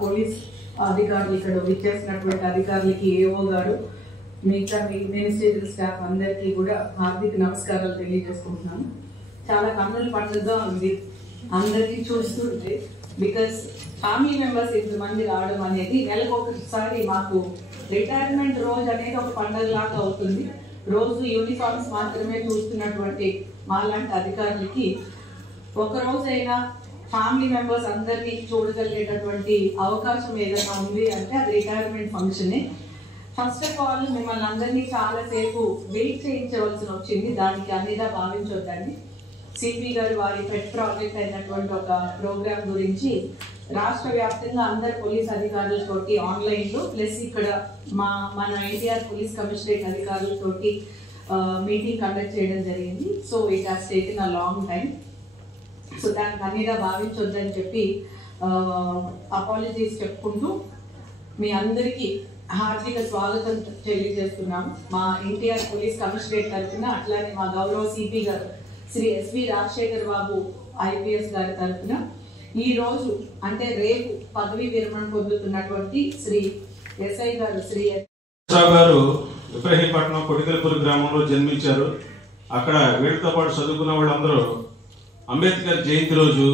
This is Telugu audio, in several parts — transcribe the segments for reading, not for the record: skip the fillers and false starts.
పోలీస్ అధికారులు, ఇక్కడ విచ్చేసినటువంటి అధికారులకి, ఏఓ గారు, మిగతా మినిస్ట్రియల్ స్టాఫ్ అందరికీ కూడా హార్దిక నమస్కారాలు తెలియజేసుకుంటున్నాను. చాలా కన్నుల పండుగగా ఉంది అందరికీ చూస్తుంటే. బికాస్ ఫ్యామిలీ మెంబర్స్ ఇంతమంది రావడం అనేది నెలకు ఒకసారి మాకు రిటైర్మెంట్ రోజు అనేది ఒక పండుగ లాగా అవుతుంది. రోజు యూనిఫామ్స్ మాత్రమే చూస్తున్నటువంటి మాలాంటి అధికారులకి ఒక రోజైనా ఫ్యామిలీ మెంబర్స్ అందరినీ చూడగలిగేటటువంటి అవకాశం ఏదైనా ఉంది అంటే అది రిటైర్మెంట్ ఫంక్షనే. ఫస్ట్ ఆఫ్ ఆల్ మిమ్మల్ని అందరినీ చాలాసేపు వెయిట్ చేయించవలసి వచ్చింది. దానికి అన్నిగా భావించొద్దండి. సిపి గారు వారి పెట్ ప్రాజెక్ట్ అయినటువంటి ఒక ప్రోగ్రామ్ గురించి రాష్ట్ర వ్యాప్తంగా అందరు పోలీస్ అధికారులతోటి ఆన్లైన్లో, ప్లస్ ఇక్కడ మన ఎన్టీఆర్ పోలీస్ కమిషనరేట్ అధికారులతోటి మీటింగ్ కండక్ట్ చేయడం జరిగింది. So it has taken a long time. So దానికి అన్నిగా భావించొద్దని చెప్పి అపాలజీస్ చెప్పుకుంటూ మీ అందరికీ హార్దిక స్వాగతం తెలియజేస్తున్నాము. మా ఎన్టీఆర్ పోలీస్ కమిషనరేట్ తరఫున, అట్లానే మా గౌరవ సిపి గారు శ్రీ ఎస్వి రాజశేఖర్ బాబు ఐపీఎస్ గారి తరఫున ఈ రోజు అంటే రేపు పదవీ విరమణ పొందుతున్నటువంటి శ్రీ ఎస్ఐ గారు శ్రీ గారు ఇబ్రహీంపట్నం కొడికలపూర్ గ్రామంలో జన్మించారు. అక్కడ వీళ్ళతో పాటు చదువుకున్న వాళ్ళందరూ అంబేద్కర్ జయంతి రోజు,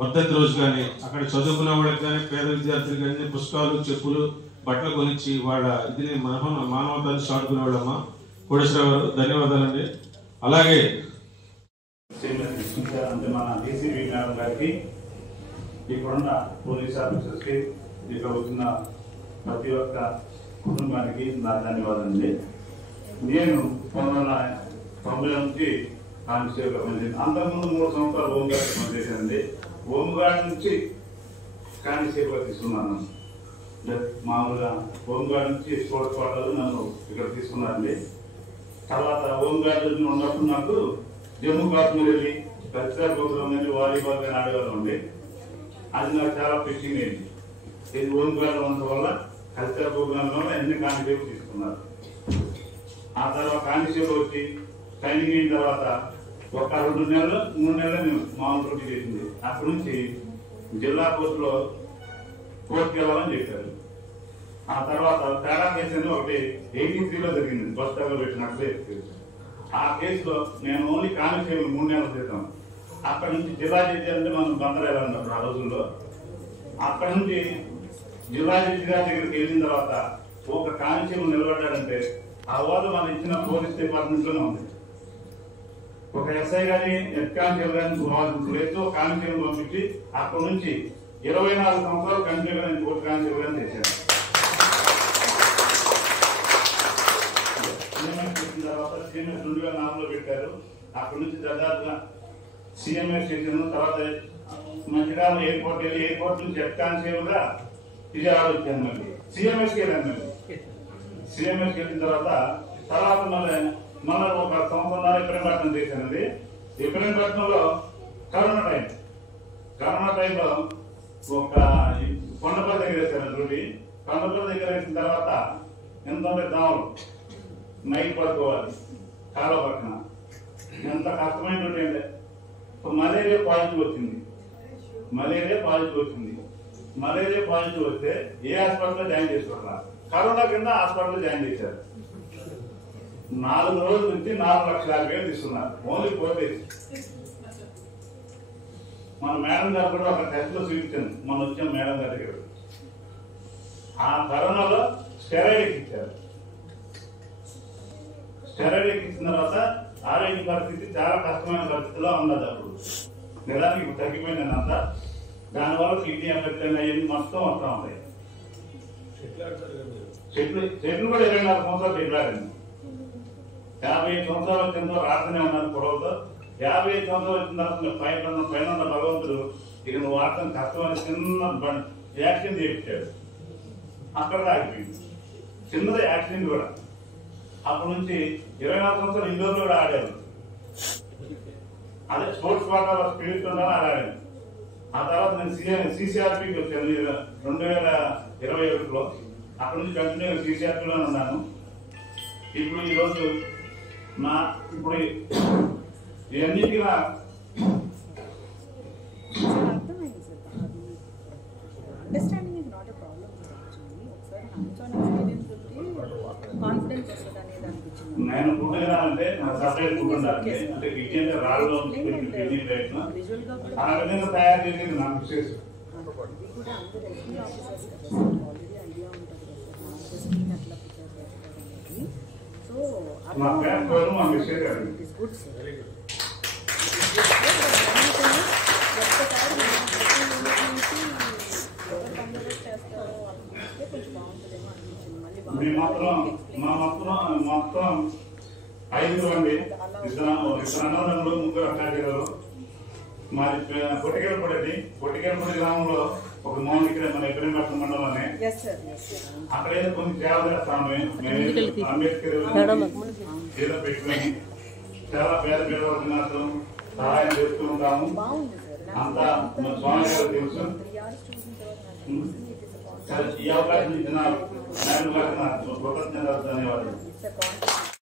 వర్ధంతి రోజు కానీ అక్కడ చదువుకున్న వాళ్ళకి కానీ, పేద విద్యార్థులకు కానీ పుస్తకాలు, చెప్పులు, బట్టలు కొనిచ్చి వాళ్ళ ఇదిని మానవతాన్ని చాటుకునే వాళ్ళమ్మ కోటేశ్వరరావు గారు. ధన్యవాదాలండి. అలాగే అంటే మన డీసీపీ మేడం గారికి, ఇక్కడున్న పోలీస్ ఆఫీసర్స్కి, ఇక్కడ వచ్చిన ప్రతి ఒక్క కుటుంబానికి నా ధన్యవాదాలండి. నేను 1990 నుంచి కానిస్టేబుల్ పనిచేసాను. అంతకుముందు 3 సంవత్సరాలు హోంగార్డ్ పనిచేశానండి. హోంగార్డ్ నుంచి కానిస్టేబుల్ తీసుకున్నాను. మామూలుగా హోంగార్డ్ నుంచి స్పోర్ట్స్ కోటాలు నన్ను ఇక్కడ తీసుకున్నారండి. తర్వాత హోంగార్డ్ ఉన్నప్పుడు నాకు జమ్మూ కాశ్మీర్ వెళ్ళి కల్చరల్ ప్రోగ్రామ్ వెళ్ళి వాలీబాల్ కానీ ఆడేవాళ్ళం అండి. అది నాకు చాలా పిచ్చింగ్ అయింది. ఇది హోంగార్డ్ ఉండడం వల్ల కల్చరల్ ప్రోగ్రామ్ వల్ల ఎన్ని కానిస్టేబుల్ తీసుకున్నారు. ఆ తర్వాత కానిస్టేబుల్ వచ్చి ట్రైనింగ్ అయిన తర్వాత ఒక 2 నెలలు 3 నెలలు నేను మామూలు డ్యూటీ చేసింది. అక్కడి నుంచి జిల్లా కోర్టులో కోర్టుకి వెళ్ళాలని చెప్పారు. ఆ తర్వాత తేడా కేసు అని ఒకటి 83లో జరిగింది. బస్ స్టాండ్లో పెట్టినట్లే. ఆ కేసులో నేను ఓన్లీ కానిస్టేబుల్ 3 నెలలు చేశాను. అక్కడ నుంచి జిల్లా జడ్జి అంటే మనం బందరేయాలన్నప్పుడు ఆ రోజుల్లో. అక్కడ నుంచి జిల్లా జడ్జి గారి దగ్గరికి వెళ్ళిన తర్వాత ఒక కానిస్టేబుల్ నిలబడ్డాడంటే ఆ వాళ్ళు మనం ఇచ్చిన పోలీస్ డిపార్ట్మెంట్ లోనే ఉంది. ఒక ఎస్ఐ గాని, హెడ్ కానిస్టేబుల్ గాని లేదు, కానిస్టేబుల్ పంపించి అక్కడ నుంచి 24 సంవత్సరాలు కంటిన్యూగా నేను కోర్టు కానిస్టేబుల్ గాని చేశాను. తర్వాత సిఎంఎస్ 2004లో పెట్టారు. అక్కడి నుంచి దాదాపుగా సిఎంఎస్ చేశాను. తర్వాత మంచిర్యాల ఎయిర్పోర్ట్ వెళ్ళి ఎయిర్పోర్ట్ నుంచి హెడ్ కానిస్టేబుల్ గా విజయవాడ వచ్చాను. మళ్ళీ సిఎంఎస్కి వెళ్ళాను. మళ్ళీ సిఎంఎస్కి వెళ్ళిన తర్వాత మళ్ళీ ఒక సంవత్సరం ఇబ్రహీంపట్నం చేశానండి. ఇబ్రహీంపట్నంలో కరోనా టైంలో ఒక కొండపల్లి దగ్గర వేశాను డ్యూటీ. కొండపల్లి దగ్గర వేసిన తర్వాత ఎంతంటే దాములు నైట్ పడుకోవాలి కాలువ పక్కన. ఎంత కష్టమైన డ్యూటీ అంటే మలేరియా పాజిటివ్ వచ్చింది. మలేరియా పాజిటివ్ వస్తే ఏ హాస్పిటల్లో జాయిన్ చేసుకోవాలా? కరోనా కింద హాస్పిటల్లో జాయిన్ చేశారు. 4 రోజుల నుంచి 4,50,000 తీసుకున్నారు ఓన్లీ 4 days. మన మేడం గారు కూడా ఒక టెస్ట్ లో చూపించాను. మన వచ్చాం మేడం గారి దగ్గర. ఆ కరోనాలో స్టెరాయిడ్ ఇచ్చారు. స్టెరాయిడ్ ఇచ్చిన తర్వాత ఆరోగ్య పరిస్థితి చాలా కష్టమైన పరిస్థితిలో ఉన్నది. అప్పుడు నిజానికి ఇప్పుడు తగ్గిపోయింది అంతా. దానివల్ల కిడ్నీ ఎఫెక్ట్ అయ్యింది. మొత్తం వస్తూ ఉంటాయి. చెట్లు కూడా 24 సంవత్సరాలు చెట్లాడండి. 55 సంవత్సరాలు వచ్చిందో రాస్తూనే ఉన్నారు పొడవుతో. 55 సంవత్సరాలు వచ్చిన తర్వాత పైన ఉన్న భగవంతుడు ఇక నువ్వు వాడటం కష్టమైన చిన్న యాక్సిడెంట్ చేయించాడు. అక్కడ ఆగిపోయింది. చిన్నది యాక్సిడెంట్ కూడా. అప్పటి నుంచి 24 సంవత్సరాలు ఇండోర్ కూడా ఆడారు. అదే స్పోర్ట్స్ కోటాలో స్పిరిట్ ఉండాలని ఆడాను. ఆ తర్వాత నేను సిసిఆర్పికి వచ్చాను 2021లో. అక్కడ నుంచి కంటిన్యూగా సిసిఆర్పిలోనే ఉన్నాను. ఇప్పుడు ఈరోజు ఇప్పుడు ఇవన్నిటికీ understanding is not a నేను ఫుడ్ తినాలంటే సపరేట్ ఫుడ్ ఉండాలి. అంటే కిచెన్ రాళ్ళలో ఆ విధంగా తయారు చేసేది నాకు విశేషం. మా పేరు పేరు మా విషయం గారు. మొత్తం 5 మంది, ఇద్దరు అన్నదమ్ములు, 3 అక్కాచెల్లెలు. మాది పొట్టికేలపూడి గ్రామంలో ఒక మౌన్ ఇక్కడ మన ఇబ్రహీంపట్నం మండలంలోనే. అక్కడ ఏదో కొన్ని సేవలు చేస్తాము. మేము అంబేద్కర్ ఏదో పెట్టుకుని చాలా పేద పేదలకు సహాయం చేస్తూ ఉంటాము. అంతా మన స్వామి గారు తెలుసు. ఈ అవకాశం ఇచ్చిన కృతజ్ఞతలు, ధన్యవాదాలు.